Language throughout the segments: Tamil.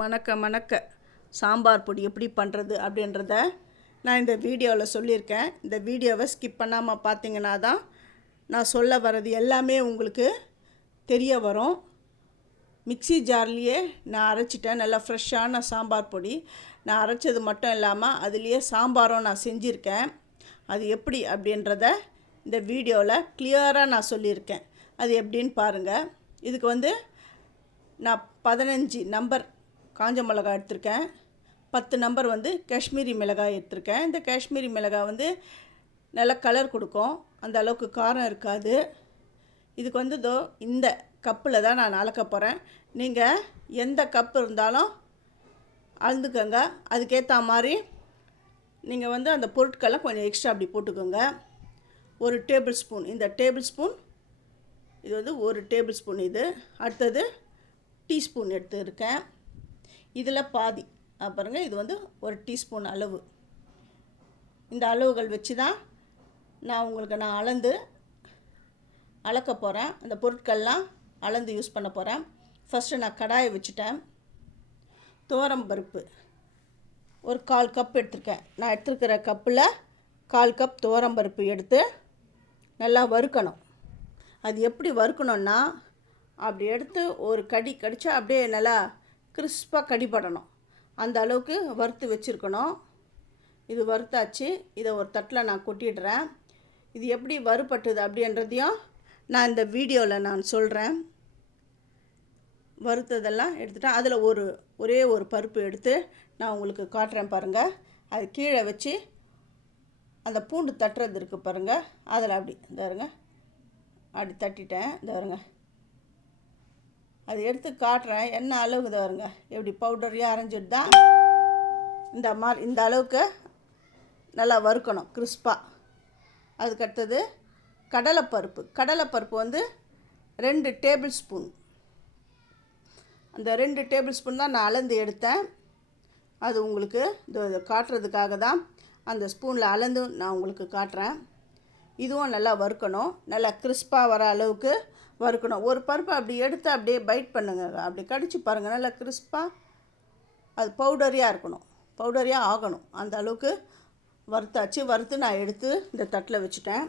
மணக்க சாம்பார் பொடி எப்படி பண்ணுறது அப்படின்றத நான் இந்த வீடியோவில் சொல்லியிருக்கேன். இந்த வீடியோவை ஸ்கிப் பண்ணாமல் பார்த்தீங்கன்னா தான் நான் சொல்ல வர்றது எல்லாமே உங்களுக்கு தெரிய வரும். மிக்ஸி ஜார்லேயே நான் அரைச்சிட்டேன். நல்லா ஃப்ரெஷ்ஷான சாம்பார் பொடி நான் அரைச்சது மட்டும் இல்லாமல் அதுலேயே சாம்பாரும் நான் செஞ்சுருக்கேன். அது எப்படி அப்படின்றத இந்த வீடியோவில் கிளியராக நான் சொல்லியிருக்கேன். அது எப்படின்னு பாருங்கள். இதுக்கு நான் 15 நம்பர் காஞ்ச மிளகாய் எடுத்திருக்கேன். 10 நம்பர் காஷ்மீரி மிளகாய் எடுத்திருக்கேன். இந்த காஷ்மீரி மிளகாய் நல்ல கலர் கொடுக்கும், அந்த அளவுக்கு காரம் இருக்காது. இதுக்கு இதோ இந்த கப்பில் தான் நான் அளக்க போகிறேன். நீங்கள் எந்த கப்பு இருந்தாலும் அளந்துக்கோங்க. அதுக்கேற்ற மாதிரி நீங்கள் அந்த பொருட்களை கொஞ்சம் எக்ஸ்ட்ரா அப்படி போட்டுக்கோங்க. 1 டேபிள் ஸ்பூன், இந்த டேபிள் ஸ்பூன் இது 1 டேபிள் ஸ்பூன். இது அடுத்தது டீஸ்பூன் எடுத்துருக்கேன். இதில் பாதி பாருங்கள், இது 1 டீஸ்பூன் அளவு. இந்த அளவுகள் வச்சு தான் நான் அளக்க போகிறேன். அந்த பொருட்கள்லாம் அளந்து யூஸ் பண்ண போகிறேன். ஃபஸ்ட்டு நான் கடாயை வச்சுட்டேன். துவரம் பருப்பு ஒரு 1/4 கப் எடுத்துருக்கேன். நான் எடுத்துருக்கிற கப்பில் 1/4 கப் துவரம் பருப்பு எடுத்து நல்லா வறுக்கணும். அது எப்படி வறுக்கணுன்னா, அப்படி எடுத்து ஒரு கடி கடித்தா அப்படியே நல்லா கிறிஸ்பாக கடிப்படணும். அந்த அளவுக்கு வறுத்து வச்சுருக்கணும். இது வறுத்தாச்சு. இதை ஒரு தட்டில் நான் கொட்டிடுறேன். இது எப்படி வறுபட்டுது அப்படின்றதையும் நான் இந்த வீடியோவில் நான் சொல்கிறேன். வறுத்ததெல்லாம் எடுத்துட்டேன். அதில் ஒரே ஒரு பருப்பு எடுத்து நான் உங்களுக்கு காட்டுறேன் பாருங்கள். அது கீழே வச்சு அந்த பூண்டு தட்டுறது இருக்குது பாருங்கள், அதில் அப்படி பாருங்க, அப்படி தட்டிட்டேன். பாருங்க, அது எடுத்து காட்டுறேன் என்ன அளவுக்கு பாருங்க, எப்படி பவுடரியாக அரைஞ்சிட்டு தான் இந்த அளவுக்கு நல்லா வறுக்கணும் கிறிஸ்பாக. அதுக்கடுத்தது கடலைப்பருப்பு 2 டேபிள் ஸ்பூன். அந்த 2 டேபிள் ஸ்பூன் தான் நான் அளந்து எடுத்தேன். அது உங்களுக்கு இது காட்டுறதுக்காக தான் அந்த ஸ்பூனில் அளந்து நான் உங்களுக்கு காட்டுறேன். இதுவும் நல்லா வறுக்கணும். நல்லா கிறிஸ்பாக வர அளவுக்கு வறுக்கணும். ஒரு பருப்பை அப்படி எடுத்து அப்படியே பைட் பண்ணுங்க, அப்படி கடிச்சு பாருங்கள். நல்லா கிறிஸ்பாக அது பவுடரியாக இருக்கணும், பவுடரியாக ஆகணும். அந்த அளவுக்கு வறுத்தாச்சு. வறுத்து நான் எடுத்து இந்த தட்டில் வச்சுட்டேன்.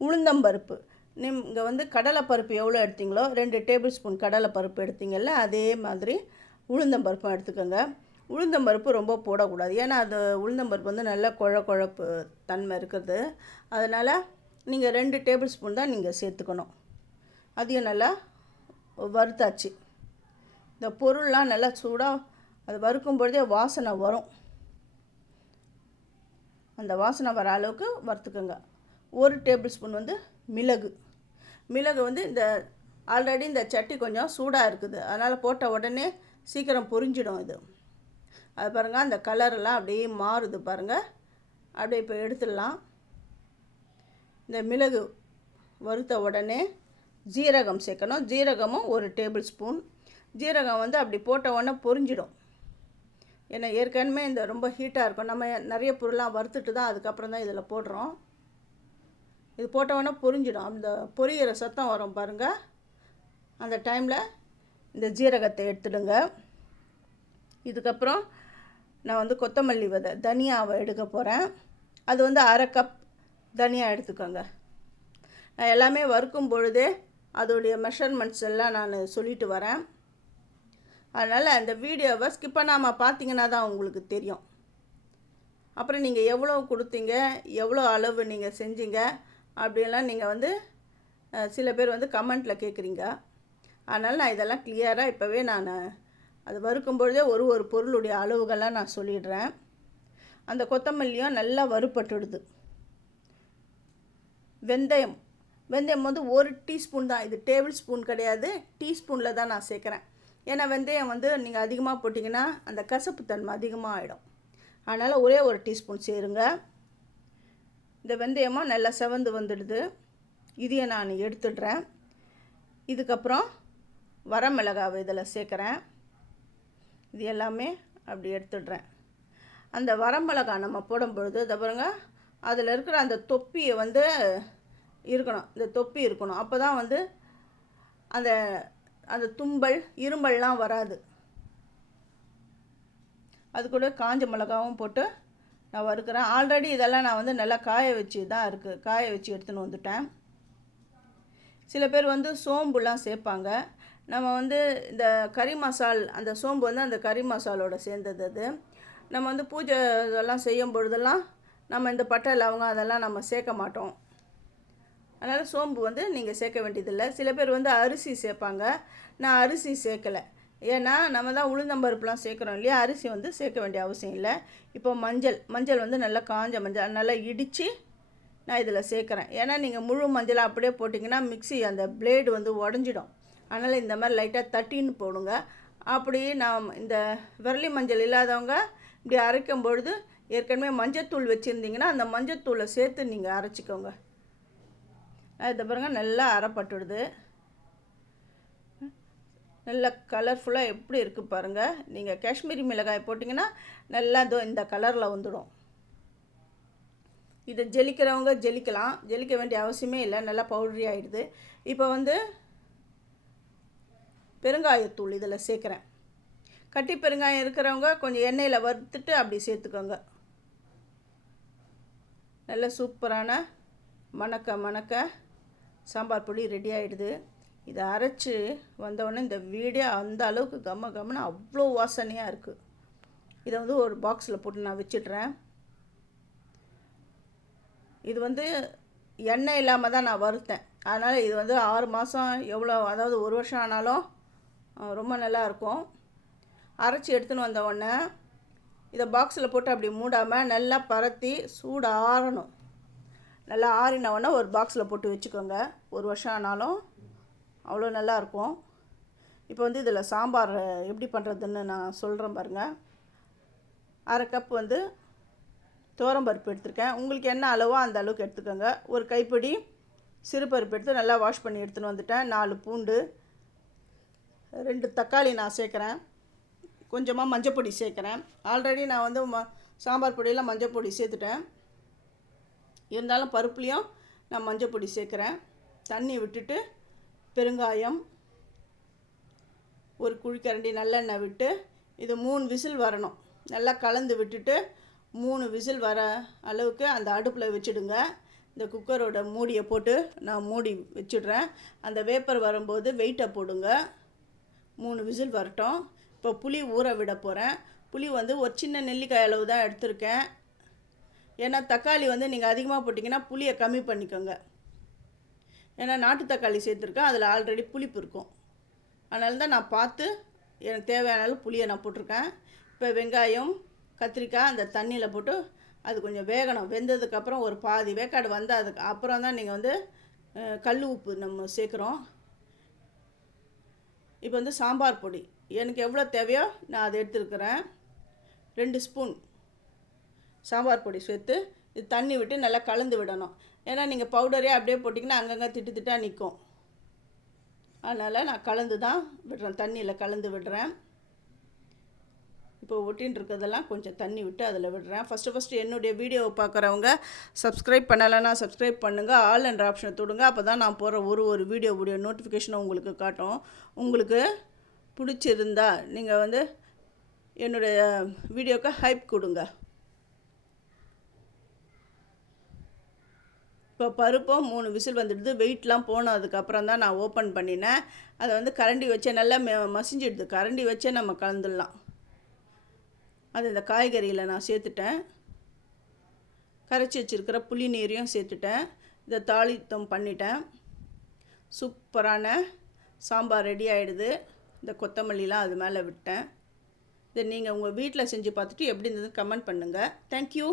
உளுந்தம்பருப்பு நீங்கள் கடலைப்பருப்பு எவ்வளோ எடுத்தீங்களோ 2 டேபிள் ஸ்பூன் கடலைப்பருப்பு எடுத்தீங்கல்ல, அதே மாதிரி உளுந்தம்பருப்பும் எடுத்துக்கோங்க. உளுந்தம்பருப்பு ரொம்ப போடக்கூடாது, ஏன்னா அது உளுந்தம்பருப்பு நல்ல குழப்பு தன்மை இருக்குது. அதனால் நீங்கள் 2 டேபிள் ஸ்பூன் தான் நீங்கள் சேர்த்துக்கணும். அதையும் நல்லா வறுத்தாச்சு. இந்த பொருள்லாம் நல்லா சூடாக அது வறுக்கும் பொழுதே வாசனை வரும். அந்த வாசனை வர அளவுக்கு வறுத்துக்கோங்க. 1 டேபிள் ஸ்பூன் மிளகு இந்த ஆல்ரெடி இந்த சட்டி கொஞ்சம் சூடாக இருக்குது, அதனால் போட்ட உடனே சீக்கிரம் பொரிஞ்சிடும். அது பாருங்கள், அந்த கலரெல்லாம் அப்படியே மாறுது பாருங்கள். அப்படியே இப்போ எடுத்துடலாம். இந்த மிளகு வறுத்த உடனே ஜீரகம் சேர்க்கணும். ஜீரகமும் 1 டேபிள் ஸ்பூன். ஜீரகம் அப்படி போட்ட உடனே பொரிஞ்சிடும். ஏன்னா ஏற்கனவே இந்த ரொம்ப ஹீட்டாக இருக்கும். நம்ம நிறைய பொருள்லாம் வறுத்துட்டு தான் அதுக்கப்புறம் தான் இதில் போடுறோம். இது போட்ட உடனே பொரிஞ்சிடும். அந்த பொரியிற சத்தம் வரும் பாருங்கள். அந்த டைமில் இந்த ஜீரகத்தை எடுத்துடுங்க. இதுக்கப்புறம் நான் கொத்தமல்லி விதை தனியாவை எடுக்க போகிறேன். அது 1/2 கப் தனியா எடுத்துக்கோங்க. நான் எல்லாமே வறுக்கும் பொழுதே அதோடைய மெஷர்மெண்ட்ஸ் எல்லாம் நான் சொல்லிட்டு வரேன். அதனால் அந்த வீடியோவை ஸ்கிப் பண்ணாமல் பார்த்தீங்கன்னா தான் உங்களுக்கு தெரியும். அப்புறம் நீங்கள் எவ்வளோ கொடுத்தீங்க, எவ்வளோ அளவு நீங்கள் செஞ்சீங்க அப்படியெல்லாம் நீங்கள் சில பேர் கமெண்ட்டில் கேட்குறீங்க. அதனால் நான் இதெல்லாம் கிளியராக இப்போவே நான் அது வறுக்கும் பொழுதே ஒரு பொருளுடைய அளவுகள்லாம் நான் சொல்லிடுறேன். அந்த கொத்தமல்லியும் நல்லா வறுபட்டுடுது. வெந்தயம் 1 டீஸ்பூன் தான். இது டேபிள் ஸ்பூன் கிடையாது, டீஸ்பூனில் தான் நான் சேர்க்குறேன். ஏன்னா வெந்தயம் நீங்கள் அதிகமாக போட்டிங்கன்னா அந்த கசப்பு தன்மை அதிகமாக ஆகிடும். அதனால் ஒரே 1 டீஸ்பூன் சேருங்க. இந்த வெந்தயமும் நல்லா செவந்து வந்துடுது. இதையும் நான் எடுத்துடுறேன். இதுக்கப்புறம் வரமிளகாவை இதில் சேர்க்குறேன். இது எல்லாமே அப்படி எடுத்துடுறேன். அந்த வரமிளகா நம்ம போடும்பொழுது இதை பாருங்க, அதில் இருக்கிற அந்த தொப்பியை இருக்கணும். இந்த தொப்பி இருக்கணும். அப்போ தான் அந்த அந்த தும்பல் இரும்பல்லாம் வராது. அது கூட காஞ்ச மிளகாவும் போட்டு நான் வறுக்கிறேன். ஆல்ரெடி இதெல்லாம் நான் வந்து நல்லா காய வச்சு தான் இருக்குது, காய வச்சு எடுத்துன்னு வந்துட்டேன். சில பேர் வந்து சோம்புலாம் சேர்ப்பாங்க. நம்ம வந்து இந்த கறி மசால், அந்த சோம்பு வந்து அந்த கறி மசாலோட சேர்ந்தது. அது நம்ம வந்து பூஜை இதெல்லாம் செய்யும் பொழுதெல்லாம் நம்ம இந்த பட்டை லவங்கம் அதெல்லாம் நம்ம சேர்க்க மாட்டோம். அதனால் சோம்பு வந்து நீங்கள் சேர்க்க வேண்டியதில்லை. சில பேர் வந்து அரிசி சேர்ப்பாங்க. நான் அரிசி சேர்க்கலை. ஏன்னா நம்ம தான் உளுந்தம்பருப்புலாம் சேர்க்குறோம் இல்லையா, அரிசி வந்து சேர்க்க வேண்டிய அவசியம் இல்லை. இப்போ மஞ்சள் வந்து நல்லா காஞ்ச மஞ்சள் நல்லா இடித்து நான் இதில் சேர்க்குறேன். ஏன்னா நீங்கள் முழு மஞ்சளாக அப்படியே போட்டிங்கன்னா மிக்ஸி அந்த பிளேடு வந்து உடஞ்சிடும். அதனால் இந்த மாதிரி லைட்டாக தட்டின்னு போடுங்க. அப்படி நான் இந்த விரலி மஞ்சள் இல்லாதவங்க இப்படி அரைக்கும் பொழுது ஏற்கனவே மஞ்சத்தூள் வச்சுருந்தீங்கன்னா அந்த மஞ்சத்தூளை சேர்த்து நீங்கள் அரைச்சிக்கோங்க. இதை பாருங்கள், நல்லா அரைப்பட்டுடுது. நல்லா கலர்ஃபுல்லாக எப்படி இருக்குது பாருங்கள். நீங்கள் காஷ்மீரி மிளகாய் போட்டிங்கன்னா நல்லா இந்த கலரில் வந்துடும். இதை ஜெலிக்கிறவங்க ஜெலிக்கலாம், ஜெலிக்க வேண்டிய அவசியமே இல்லை, நல்லா பவுடரி ஆகிடுது. இப்போ வந்து பெருங்காயத்தூள் இதில் சேர்க்குறேன். கட்டி பெருங்காயம் இருக்கிறவங்க கொஞ்சம் எண்ணெயில் வறுத்துட்டு அப்படி சேர்த்துக்கோங்க. நல்ல சூப்பரான மணக்க சாம்பார் பொடி ரெடி ஆகிடுது. இதை அரைச்சி வந்தவுடனே இந்த வீடே அந்த அளவுக்கு கம்மன்னு அவ்வளோ வாசனையாக இருக்குது. இதை வந்து ஒரு பாக்ஸில் போட்டு நான் வச்சிடுறேன். இது வந்து எண்ணெய் இல்லாமல் தான் நான் வறுத்தேன். அதனால் இது வந்து 6 மாதம் எவ்வளோ, அதாவது 1 வருஷம் ஆனாலும் ரொம்ப நல்லாயிருக்கும். அரைச்சி எடுத்துன்னு வந்தவுடனே இதை பாக்ஸில் போட்டு அப்படி மூடாமல் நல்லா பரத்தி சூடு ஆறணும். நல்லா ஆறினவுடனே ஒரு பாக்ஸில் போட்டு வச்சுக்கோங்க. 1 வருஷம் ஆனாலும் அவ்வளோ நல்லாயிருக்கும். இப்போ வந்து இதில் சாம்பார் எப்படி பண்ணுறதுன்னு நான் சொல்கிறேன் பாருங்கள். 1/2 கப் வந்து துவரம்பருப்பு எடுத்துருக்கேன். உங்களுக்கு என்ன அளவோ அந்த அளவுக்கு எடுத்துக்கோங்க. ஒரு கைப்பிடி சிறுபருப்பு எடுத்து நல்லா வாஷ் பண்ணி எடுத்துன்னு வந்துட்டேன். 4 பூண்டு, 2 தக்காளி நான் சேர்க்குறேன். கொஞ்சமாக மஞ்சப்பொடி சேர்க்குறேன். ஆல்ரெடி நான் வந்து சாம்பார் பொடியெல்லாம் மஞ்சப்பொடி சேர்த்துட்டேன். இருந்தாலும் பருப்புலேயும் நான் மஞ்சப்பொடி சேர்க்குறேன். தண்ணி விட்டுட்டு பெருங்காயம், ஒரு குழிக்கரண்டி நல்லெண்ணெய் விட்டு இது 3 விசில் வரணும். நல்லா கலந்து விட்டுட்டு 3 விசில் வர அளவுக்கு அந்த அடுப்பில் வச்சுடுங்க. இந்த குக்கரோட மூடியை போட்டு நான் மூடி வச்சிடுறேன். அந்த வேப்பர் வரும்போது வெயிட்டை போடுங்க. 3 விசில் வரட்டும். இப்போ புளி ஊற விட போகிறேன். புளி வந்து ஒரு சின்ன நெல்லிக்காய் அளவு தான் எடுத்திருக்கேன். ஏன்னா தக்காளி வந்து நீங்கள் அதிகமாக போட்டிங்கன்னா புளியை கம்மி பண்ணிக்கோங்க. ஏன்னா நாட்டு தக்காளி சேர்த்துருக்கேன், அதில் ஆல்ரெடி புளிப்பு இருக்கும். அதனால தான் நான் பார்த்து எனக்கு தேவையான அளவு புளியை நான் போட்டிருக்கேன். இப்போ வெங்காயம், கத்திரிக்காய் அந்த தண்ணியில் போட்டு அது கொஞ்சம் வேகணும். வெந்ததுக்கப்புறம் ஒரு பாதி வேக்காடு வந்து அதுக்கு அப்புறம் தான் நீங்கள் வந்து கல் உப்பு நம்ம சேர்க்குறோம். இப்போ வந்து சாம்பார் பொடி எனக்கு எவ்வளோ தேவையோ நான் அதை எடுத்துருக்கிறேன். 2 ஸ்பூன் சாம்பார் பொடி சேர்த்து இது தண்ணி விட்டு நல்லா கலந்து விடணும். ஏன்னா நீங்கள் பவுடரே அப்படியே போட்டிங்கன்னா அங்கங்கே திட்டாக நிற்கும். அதனால் நான் கலந்து தான் விடுறேன், தண்ணியில் கலந்து விடுறேன். இப்போ ஒட்டின்னு இருக்கிறதெல்லாம் கொஞ்சம் தண்ணி விட்டு அதில் விடுறேன். ஃபஸ்ட்டு என்னுடைய வீடியோவை பார்க்குறவங்க சப்ஸ்கிரைப் பண்ணலைன்னா சப்ஸ்கிரைப் பண்ணுங்கள். ஆல் என்ற ஆப்ஷனை தொடுங்க. அப்போ தான் நான் போகிற ஒரு வீடியோவுடைய நோட்டிஃபிகேஷனை உங்களுக்கு காட்டும். உங்களுக்கு பிடிச்சிருந்தா நீங்கள் வந்து என்னுடைய வீடியோவுக்கு ஹைப் கொடுங்க. இப்போ பருப்பும் 3 விசில் வந்துடுது. வெயிட்லாம் போனதுக்கப்புறம் தான் நான் ஓப்பன் பண்ணினேன். அதை வந்து கரண்டி வச்சே நல்லா மசிஞ்சிடுது. கரண்டி வச்சே நம்ம கலந்துடலாம். அது இந்த காய்கறியில் நான் சேர்த்துட்டேன். கரைச்சி வச்சுருக்கிற புளி நீரையும் சேர்த்துட்டேன். இதை தாளித்தம் பண்ணிட்டேன். சூப்பரான சாம்பார் ரெடி ஆகிடுது. இந்த கொத்தமல்லிலாம் அது மேலே விட்டேன். இதை நீங்கள் உங்கள் வீட்டில் செஞ்சு பார்த்துட்டு எப்படி இருந்ததுன்னு கமெண்ட் பண்ணுங்கள். தேங்க்யூ.